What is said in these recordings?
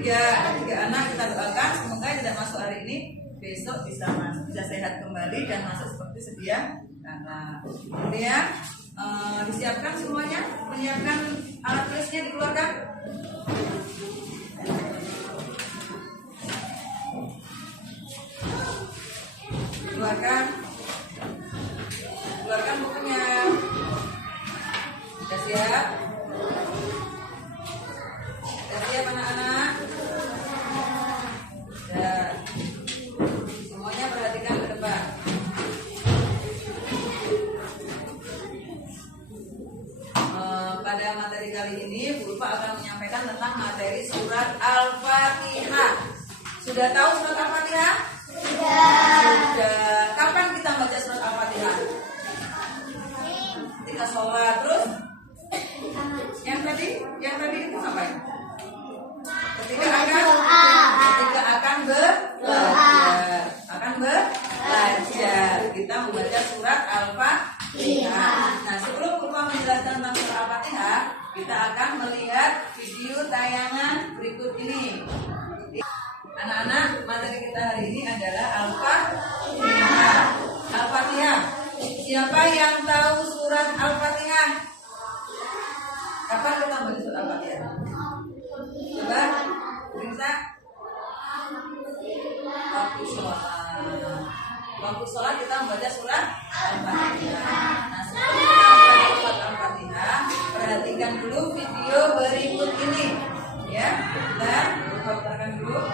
tiga anak kita doakan semoga tidak masuk hari ini, besok bisa sehat kembali dan masuk seperti sedia kala. Kemudian disiapkan semuanya, menyiapkan alat tulisnya dikeluarkan. Keluarkan bukunya. Sudah siap? Sudah siap anak-anak? Sudah. Semuanya perhatikan ke depan. Pada materi kali ini Bu Ulfa akan menyampaikan tentang materi surat Al-Fatihah. Sudah tahu surat Al-Fatihah? Sudah. Kapan kita baca surat Al-Fatihah? Ketika sholat. Terus? Yang tadi itu ngapain? Ketika akan belajar. Kita membaca surat Al-Fatihah. Nah, sebelum Ulfa menjelaskan tentang surat Al-Fatihah, kita akan melihat video tayangan berikut ini. Anak-anak, materi kita hari ini adalah Al-Fatihah. Al-Fatihah. Siapa yang tahu surat Al-Fatihah? Kapan kita baca surat Al-Fatihah? Coba, bisa? Waktu sholat kita membaca surat Al-Fatihah. Nah, sebelum kita membaca surat Al-Fatihah, perhatikan dulu video berikut ini. Ya, kita putarkan dulu.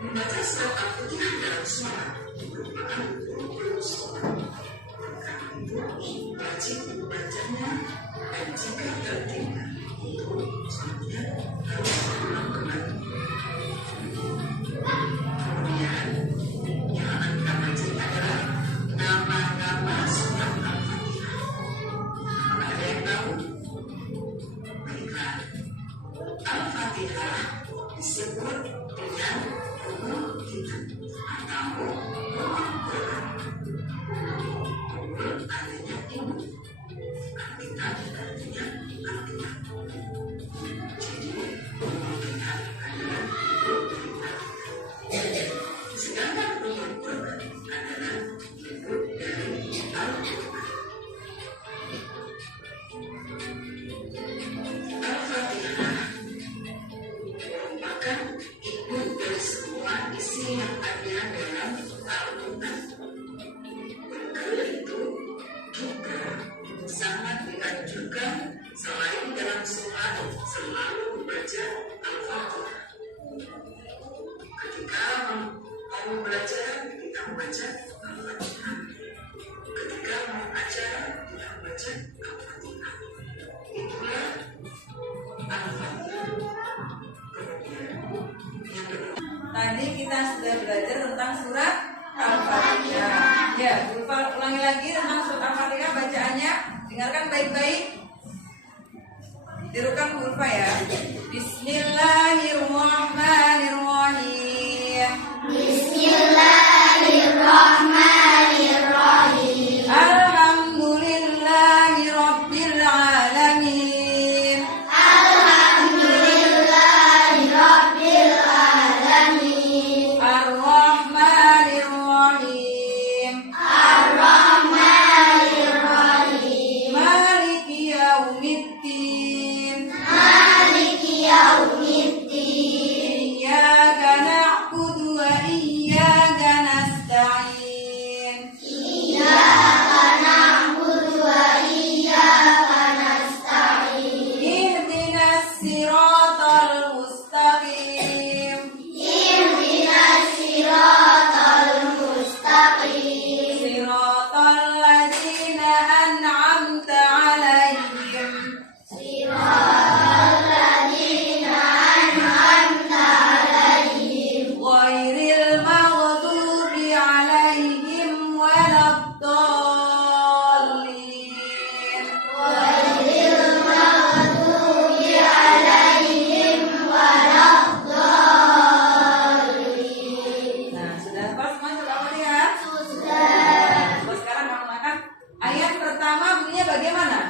Membaca surat Al-Fatihah dalam sholat merupakan rukun sholat. Karena itu wajib membacanya, dan jika tertinggal untuk sholatnya harus diulang kembali. Kemudian yang akan kita baca adalah nama-nama surat Al-Fatihah. Apakah ada yang tahu? Baiklah, Al-Fatihah disebut dengan umul kitab atau umul Quran. Umul artinya ibu, Alkitab dianjurkan selain dalam sholat selalu membaca Al-Fatihah. Ketika mau belajar kita membaca Al-Fatihah. Ketika mau acara kita membaca Al-Fatihah. Itulah Al-Fatihah. Kemudian yang kedua. Tadi kita sudah belajar tentang surat Al-Fatihah. Ya, ulangi lagi tentang surat Al-Fatihah bacaannya. Dengarkan baik-baik. Tirukan huruf ya. Bismillahirrahmanirrahim. Bismillahirrahmanirrahim. Alhamdulillahirabbil alamin. Alhamdulillahirabbil alamin. Ar-Rahmanirrahim. Ar-Rahmanirrahim. Maliki yaumiddin. Maliki yaumiddin. Iyyaka na'budu wa iyyaka nasta'in. Iyyaka na'budu wa iyyaka nasta'in. Ihdinas siratal mustaqim. Ihdinas siratal mustaqim. Siratal ladzina an'amta 'alaihim. Siratal ladzina an'amta 'alaihim. Ghairil maghdubi 'alaihim waladdallin. Ghairil maghdubi 'alaihim waladdallin. Nah, sudah hafal semua surat Al-Fatihah? Sudah. Terus sekarang kamu makan. Ayat pertama bunyinya bagaimana?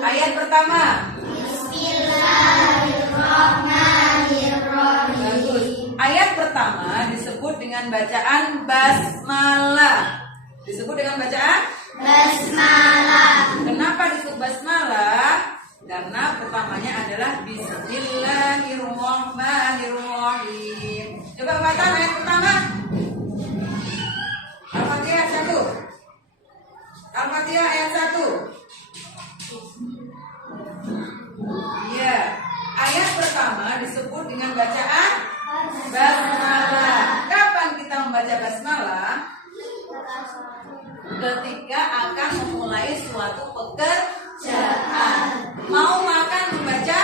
Ayat pertama. Bismillahirrahmanirrahim. Bagus. Ayat pertama disebut dengan bacaan basmalah. Disebut dengan bacaan? Basmalah. Kenapa disebut basmalah? Karena pertamanya adalah Bismillahirrahmanirrahim. Coba katakan ayat pertama. Al-Fatihah 1. Al-Fatihah ayat 1. Iya. Ayat pertama disebut dengan bacaan basmalah. Kapan kita membaca basmalah? Ketika akan memulai suatu pekerjaan. Mau makan membaca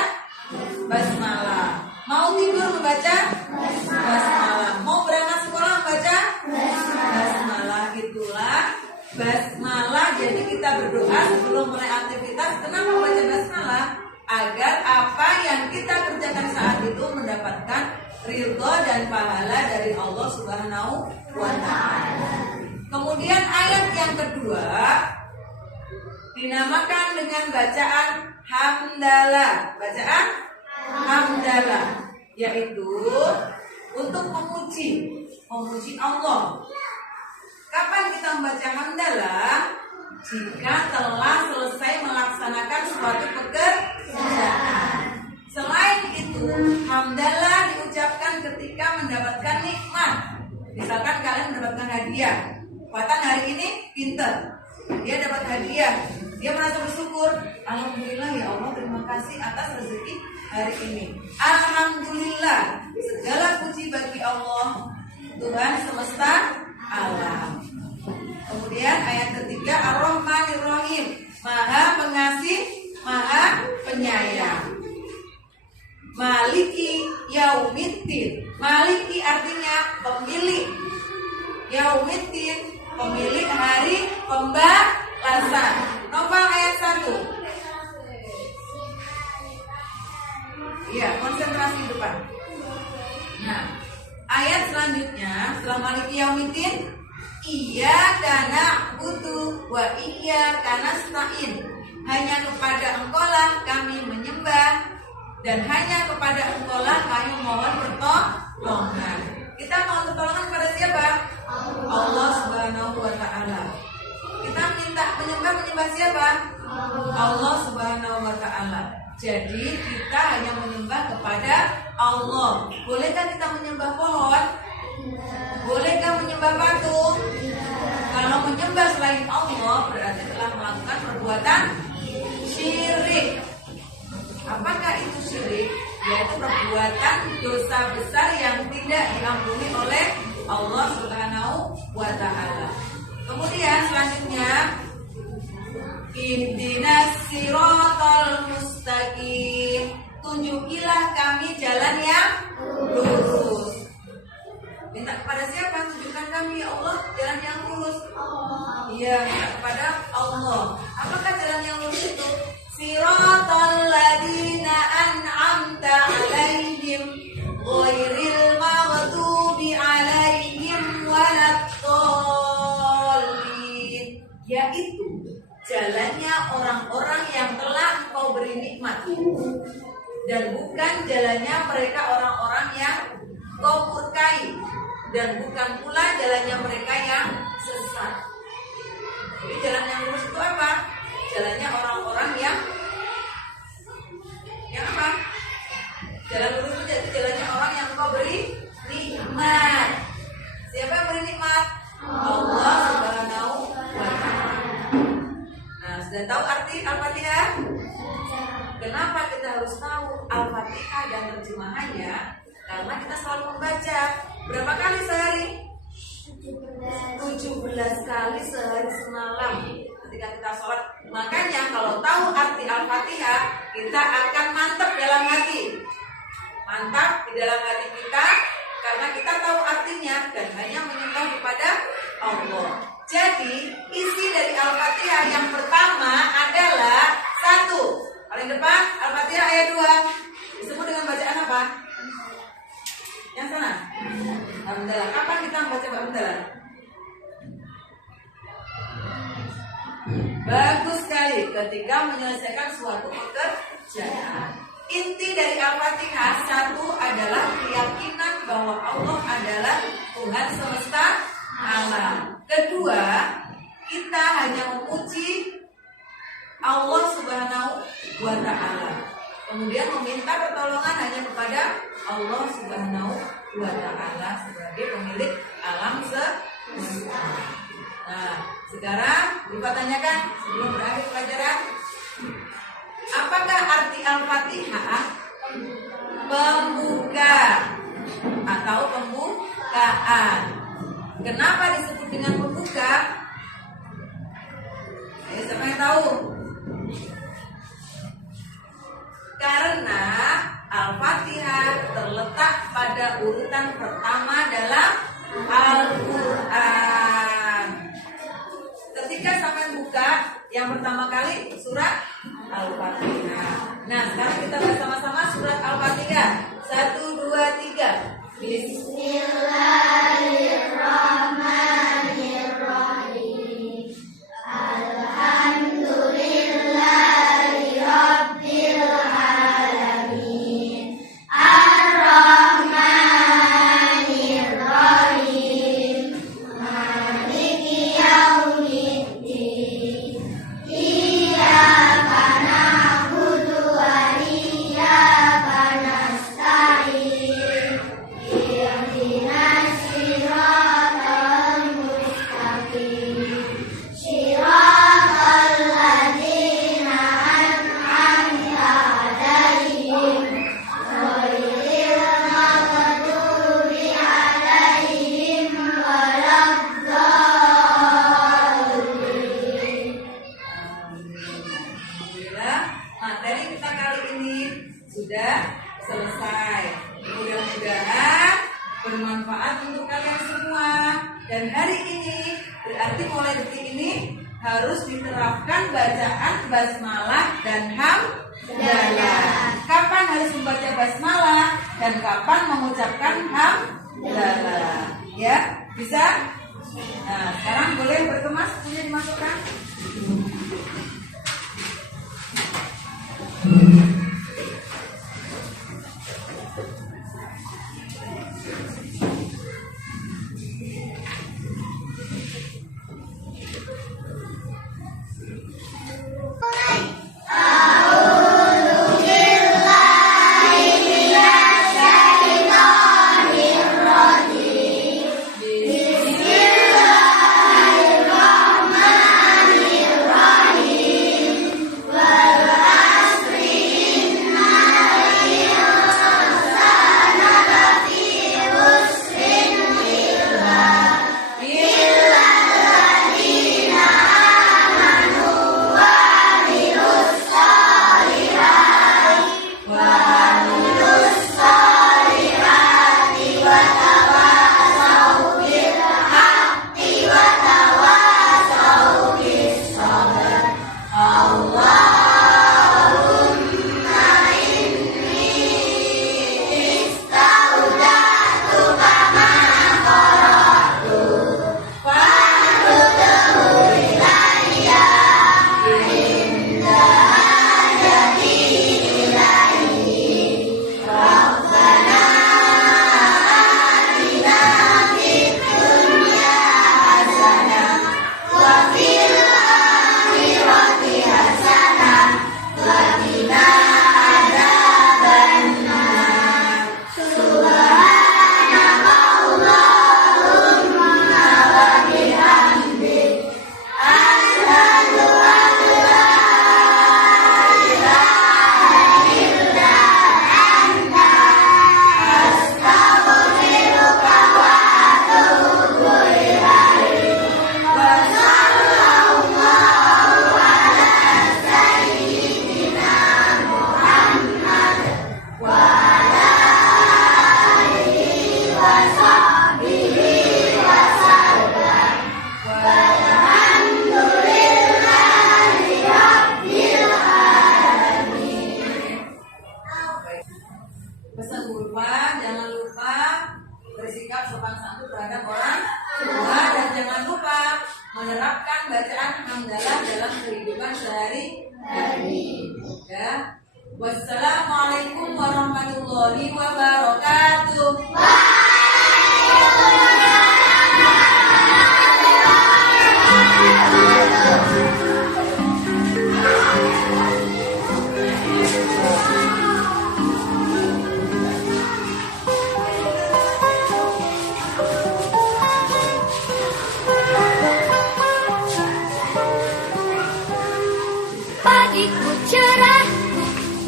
basmalah. Mau tidur membaca basmalah. Mau berangkat sekolah membaca basmalah. Itulah basmalah. Jadi kita berdoa sebelum mulai aktivitas. Kenapa membaca basmalah? Agar apa yang kita kerjakan saat itu mendapatkan ridho dan pahala dari Allah Subhanahu wa Ta'ala. Kemudian ayat yang kedua dinamakan dengan bacaan hamdalah. Bacaan hamdalah, yaitu untuk memuji Allah. Kapan kita membaca hamdalah? Jika telah selesai melaksanakan suatu pekerjaan. Selain itu, hamdalah diucapkan ketika mendapatkan nikmat. Misalkan kalian mendapatkan hadiah. Fatan hari ini pinter, dia dapat hadiah, dia merasa bersyukur. Alhamdulillah ya Allah, terima kasih atas rezeki hari ini. Alhamdulillah, segala puji bagi Allah, Tuhan semesta alam. Kemudian ayat ketiga, Ar-Rahmanir-Rahim, Maha Pengasih, Maha Penyayang. Maliki Yaumiddin. Maliki artinya pemilik. Yaumiddin, pemilik hari pembalasan. Novel ayat 1. Iya, konsentrasi di depan. Nah, ayat selanjutnya setelah Maliki Yaumiddin, Iyyaka na'budu wa iyyaka nasta'in. Hanya kepada Engkaulah kami menyembah dan hanya kepada Engkaulah kami mohon pertolongan. Kita mohon pertolongan kepada siapa? Allah Subhanahu wa Ta'ala. Kita menyembah siapa? Allah Subhanahu wa Ta'ala. Jadi kita hanya menyembah kepada Allah. Bolehkah kita menyembah pohon? Bolehkah menyembah patung? Kalau menyembah selain Allah berarti telah melakukan perbuatan syirik. Apakah itu syirik? Yaitu perbuatan dosa besar yang tidak diampuni oleh Allah Subhanahu wa Ta'ala. Kemudian selanjutnya, ihdinas siratal mustaqim, tunjukilah kami jalan yang lurus. Minta kepada siapa? Tunjukkan kami ya Allah jalan yang lurus. Iya, minta kepada Allah. Apakah jalan yang lurus itu? Siratal ladzina an'amta 'alaihim ghairil maghdubi 'alaihim waladdallin. Yaitu jalannya orang-orang yang telah Engkau beri nikmat, dan bukan jalannya mereka orang-orang yang Kau murkai, dan bukan pula jalannya mereka yang sesat. Jadi jalan yang lurus itu apa? Jalannya orang-orang yang apa? Jalan lurus itu jalannya orang yang Kau beri nikmat. Siapa yang beri nikmat? Allah Subhanahu wa Ta'ala. Nah, sudah tahu arti Al-Fatihah? Kenapa kita harus tahu Al-Fatihah dan terjemahannya? Karena kita selalu membaca. Berapa kali sehari? 17 kali sehari semalam ketika kita sholat. Makanya kalau tahu arti Al-Fatihah, kita akan mantap dalam hati. Mantap di dalam hati kita karena kita tahu artinya dan hanya menyembah kepada Allah. Jadi isi dari Al-Fatihah yang pertama adalah 1. Paling depan Al-Fatihah ayat 2 disebut dengan bacaan apa? Yang sana? Alhamdulillah. Kapan kita membaca Alhamdulillah? Bagus sekali ketika menyelesaikan suatu pekerjaan. Inti dari Al-Fatihah 1 adalah keyakinan bahwa Allah adalah Tuhan semesta alam. Kedua, kita hanya memuji Allah Subhanahu wa Ta'ala. Kemudian meminta pertolongan hanya kepada Allah Subhanahu wa Ta'ala sebagai pemilik alam semesta. Nah, sekarang lupa tanyakan sebelum berakhir pelajaran, apakah arti Al-Fatihah? Pembuka atau pembukaan. Kenapa disebut dengan pembuka? Siapa yang tahu? Karena Al-Fatihah terletak pada urutan pertama dalam Al-Quran. Ketika sampai buka yang pertama kali surat Al-Fatihah. Nah, sekarang kita bersama-sama surat Al-Fatihah. 1, 2, 3. Bismillahirrahmanirrahim. Alhamdulillahi Rabbil alamin. Ar-Rahmanir-Rahim. Maliki yaumiddin. Iyyaka na'budu wa iyyaka nasta'in. Ihdinas siratal mustaqim. Siratal ladzina an'amta 'alaihim ghairil maghdubi 'alaihim waladdallin. Alhamdulillah, materi kita kali ini sudah selesai. Mudah-mudahan bermanfaat untuk kalian semua. Dan hari ini berarti mulai detik ini harus diterapkan bacaan basmalah dan hamdalah. Kapan harus membaca basmalah dan kapan mengucapkan hamdalah? Ya, bisa? Nah, sekarang boleh berkemas, punya dimasukkan. Bismillahirrahmanirrahim. sehari ya. Wassalamualaikum warahmatullahi wabarakatuh. Pagiku cerah,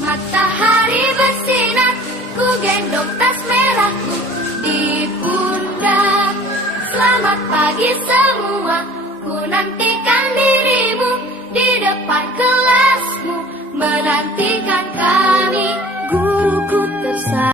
matahari bersinar, ku gendong tas merahku di pundak. Selamat pagi semua, ku nantikan dirimu di depan kelasmu, menantikan kami, guruku tersayang.